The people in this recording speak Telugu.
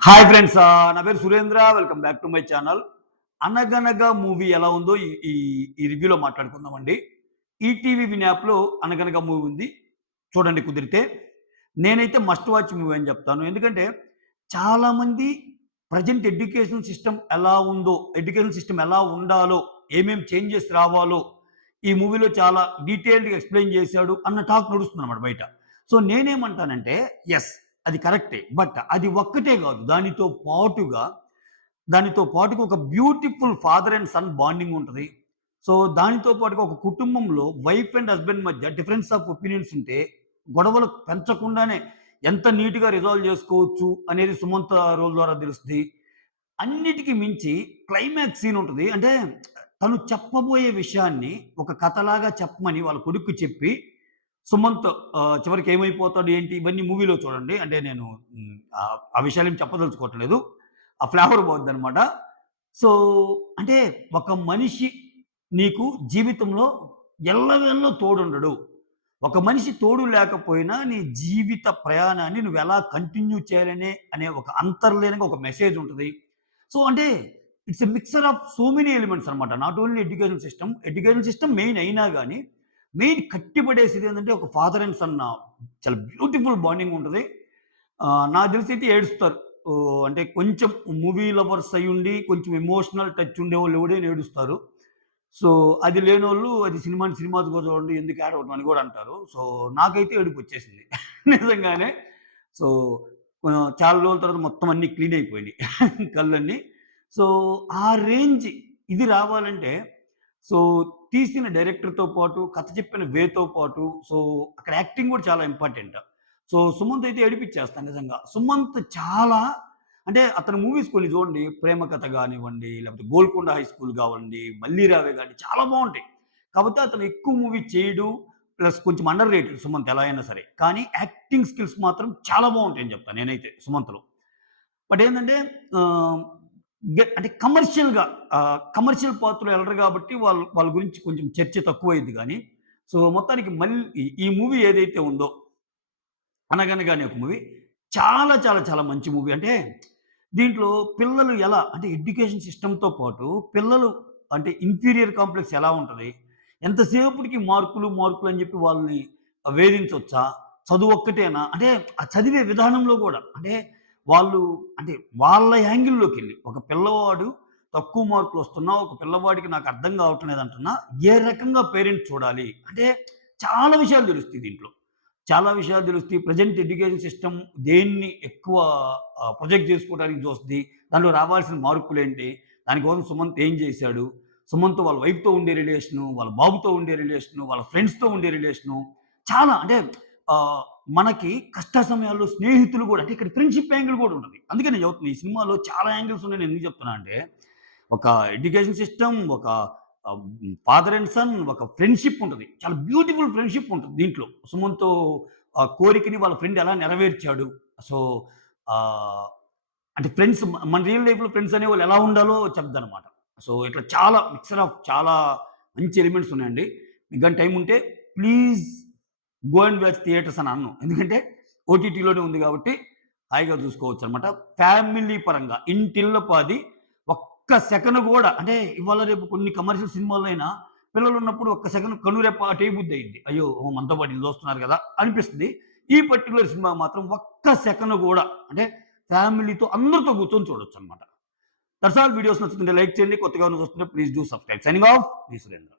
హాయ్ ఫ్రెండ్స్, నా పేరు Surendra. Welcome back to my channel. 'అనగనగా' మూవీ ఎలా ఉందో ఈ ఈ ఈ రివ్యూలో మాట్లాడుకుందామండి. ఈటీవీ విన్ యాప్‌లో 'అనగనగా' మూవీ ఉంది. చూడండి కుదిరితే. నేనైతే మస్ట్ వాచ్ మూవీ అని చెప్తాను. ఎందుకంటే చాలామంది ప్రెజెంట్ ఎడ్యుకేషన్ సిస్టమ్ ఎలా ఉందో, ఎడ్యుకేషన్ సిస్టమ్ ఎలా ఉండాలో, ఏమేం చేంజెస్ రావాలో ఈ మూవీలో చాలా డీటెయిల్డ్‌గా ఎక్స్‌ప్లెయిన్ చేశాడు అన్న టాక్ నడుస్తుందన్నమాట బయట. సో నేనేమంటానంటే యెస్, అది కరెక్టే. బట్ అది ఒక్కటే గాదు. దానితో పాటుగా ఒక beautiful father and son bonding ఉంటది. సో దానితో పాటుగా ఒక కుటుంబంలో వైఫ్ అండ్ హస్బెండ్ మధ్య డిఫరెన్స్ ఆఫ్ ఒపీనియన్స్ ఉంటే గొడవలు పెంచకుండానే ఎంత నీట్‌గా రిజాల్వ్ జేసుకోవచ్చు అనేది సుమంత్ రోల్ ద్వారా తెలుస్తది. అన్నిటికి మించి క్లైమాక్స్ సీన్ ఉంటది. అంటే తను చెప్పబోయే విషయాన్ని ఒక కథలాగా చెప్పమని వాళ్ళ కొడుక్కి చెప్పి సుమంత్ చివరికి ఏమైపోతాడు ఏంటి ఇవన్నీ మూవీలో చూడండి. అంటే నేను ఆ విషయాలేమి చెప్పదలుచుకోవట్లేదు. ఆ ఫ్లేవర్ పోద్దనమాట. సో, అంటే ఒక మనిషి నీకు జీవితంలో ఎల్లవేళలో తోడుండడు. ఒక మనిషి తోడు లేకపోయినా నీ జీవిత ప్రయాణాన్ని నువ్వెలా కంటిన్యూ చేయాలనే అనే ఒక అంతర్లీనంగా ఒక మెసేజ్ ఉంటది. సో, అంటే it's a mixture of so many elements అనమాట. Not only education system. Education system main అయినా గాని, మెయిన్ కట్టిపడేసేది ఏందంటే ఒక ఫాదర్ అండ్ సన్ చాలా బ్యూటిఫుల్ బాండింగ్ ఉంటది. నాకు తెలిసైతే ఏడుస్తారు. అంటే కొంచెం మూవీ లవర్స్ అయ్యుండి, కొంచెం ఎమోషనల్ టచ్ ఉండేవాళ్ళు ఎవడైనా ఏడుస్తారు. సో, అది లేనోళ్ళు అది సినిమాని సినిమాగా చూడండి ఎందుకు ఏడవటం అని గూడా అంటారు. సో, నాకైతే ఏడుపొచ్చేసింది. నిజంగానే. సో, చాలా రోజుల తర్వాత మొత్తం అన్నీ క్లీన్ అయిపోయినాయి కళ్ళన్నీ. సో, ఆ రేంజ్ ఇది రావాలంటే సో, తీసిన డైరెక్టర్‌తో పాటు, కథ చెప్పిన వేతో పాటు, సో, అక్కడ యాక్టింగ్ గూడా చాలా ఇంపార్టెంట్. సో, సుమంత్ అయితే ఏడిపిచ్చేస్తాడు నిజంగా. సుమంత్ చాలా అంటే అతని మూవీస్ కొన్ని చూడండి. 'ప్రేమ కథ' గానివ్వండి, లేకపోతే 'గోల్కొండ హై స్కూల్' గావండి, 'మళ్ళీ రావే' గాని చాలా బావుంటాయి. కాపోతే అతను ఎక్కువ మూవీ చేయడు. ప్లస్ కొంచెం అండర్ రేటెడ్ సుమంత్ ఎలా అయినా సరే. కానీ యాక్టింగ్ స్కిల్స్ మాత్రం చాలా బావుంటాయని చెప్తా నేనైతే సుమంత్‌లో. బట్ ఏందంటే ఆహ్, అంటే కమర్షియల్ పాత్రలో ఎళ్ళరు గాబట్టి వాళ్ళ గురించి కొంచెం చర్చ తక్కువైద్ది గానీ, సో, మొత్తానికి ఈ మూవీ ఏదైతే ఉందో 'అనగనగా' అనే ఒక మూవీ చాలా చాలా చాలా మంచి మూవీ. అంటే దీంట్లో పిల్లలు ఎలా అంటే ఎడ్యుకేషన్ సిస్టమ్‌తో పాటు పిల్లలు అంటే ఇన్ఫీరియర్ కాంప్లెక్స్ ఎలా ఉంటది? ఎంతసేపటికి మార్కులు, మార్కులు అని చెప్పి వాళ్ళని వేధించొచ్చా? చదువొక్కటేనా? అంటే ఆ చదివే విధానంలో గూడా అంటే వాళ్ళు అంటే వాళ్ళ యాంగిల్‌లోకెళ్ళి ఒక పిల్లవాడు తక్కువ మార్కులొస్తున్నా, ఒక పిల్లవాడికి నాకు అర్థం కావటం లేదంటున్నా, ఏ రకంగా పేరెంట్స్ చూడాలి? అంటే చాలా విషయాలు తెలుస్తాయి దీంట్లో. చాలా విషయాలు తెలుస్తాయి. ప్రెజెంట్ ఎడ్యుకేషన్ సిస్టమ్ దేన్ని ఎక్కువ ప్రొజెక్ట్ చేసుకోవడానికి చూస్తది. దాంట్లో రావాల్సిన మార్పులేంటి? దానికోసం సుమంత్ ఏం చేశాడు? సుమంత్ వాళ్ళ వైఫ్‌తో ఉండే రిలేషను, వాళ్ళ బాబుతో ఉండే రిలేషను, వాళ్ళ ఫ్రెండ్స్‌తో ఉండే రిలేషను చాలా అంటే ఆహ్, మనకి కష్ట సమయాల్లో స్నేహితులు గూడా అంటే ఇక్కడ ఫ్రెండ్‌షిప్ యాంగిల్ గూడా ఉంటది. అందుకే నేను చెప్తున్నా. ఈ సినిమాలో చాలా యాంగిల్స్ ఉన్నాయని ఎందుకు చెప్తున్నా అంటే, ఒక ఎడ్యుకేషన్ సిస్టమ్, ఒక ఆహ్, ఫాదర్ అండ్ సన్, ఒక ఫ్రెండ్‌షిప్ ఉంటది. చాలా బ్యూటిఫుల్ ఫ్రెండ్‌షిప్ ఉంటది దీంట్లో. సుమంత్ ఆ కోరికని వాళ్ళ ఫ్రెండ్ ఎలా నెరవేర్చాడు. సో, ఆహ్, అంటే ఫ్రెండ్స్ మన రియల్ లైఫ్‌లో ఫ్రెండ్స్ అనేవాళ్ళు ఎలా ఉండాలో చెప్దనమాట. సో, ఇట్లా చాలా మిక్స్చర్ ఆఫ్ చాలా మంచి ఎలిమెంట్స్ ఉన్నాయండి. మీకు గాని టైమ్ ఉంటే please go and watch theatres అని అనను. ఎందుకంటే ఓటీటీలోనే ఉంది కాబట్టి హాయిగా చూసుకోవచ్చనమాట. ఫ్యామిలీ పరంగా ఇంటిల్లపాది ఒక్క సెకను గూడా అంటే ఇవాళ రేపు కొన్ని కమర్షియల్ సినిమాలైనా పిల్లలున్నప్పుడు ఒక్క సెకను కనురెప్ప అటేయబుద్దయిద్ది. అయ్యో! మనతో పాటు ఈళ్ళు చూస్తున్నారు గదా! అనిపిస్తది. ఈ పర్టిక్యులర్ సినిమా మాత్రం ఒక్క సెకను గూడా అంటే ఫ్యామిలీతో అందరితో కూర్చొని చూడొచ్చనమాట. That's all. వీడియోస్ నచ్చుతుంటే లైక్ చేయండి. కొత్తగా ఎవరైనా చూస్తుంటే please do subscribe. Signing off మీ సురేంద్ర.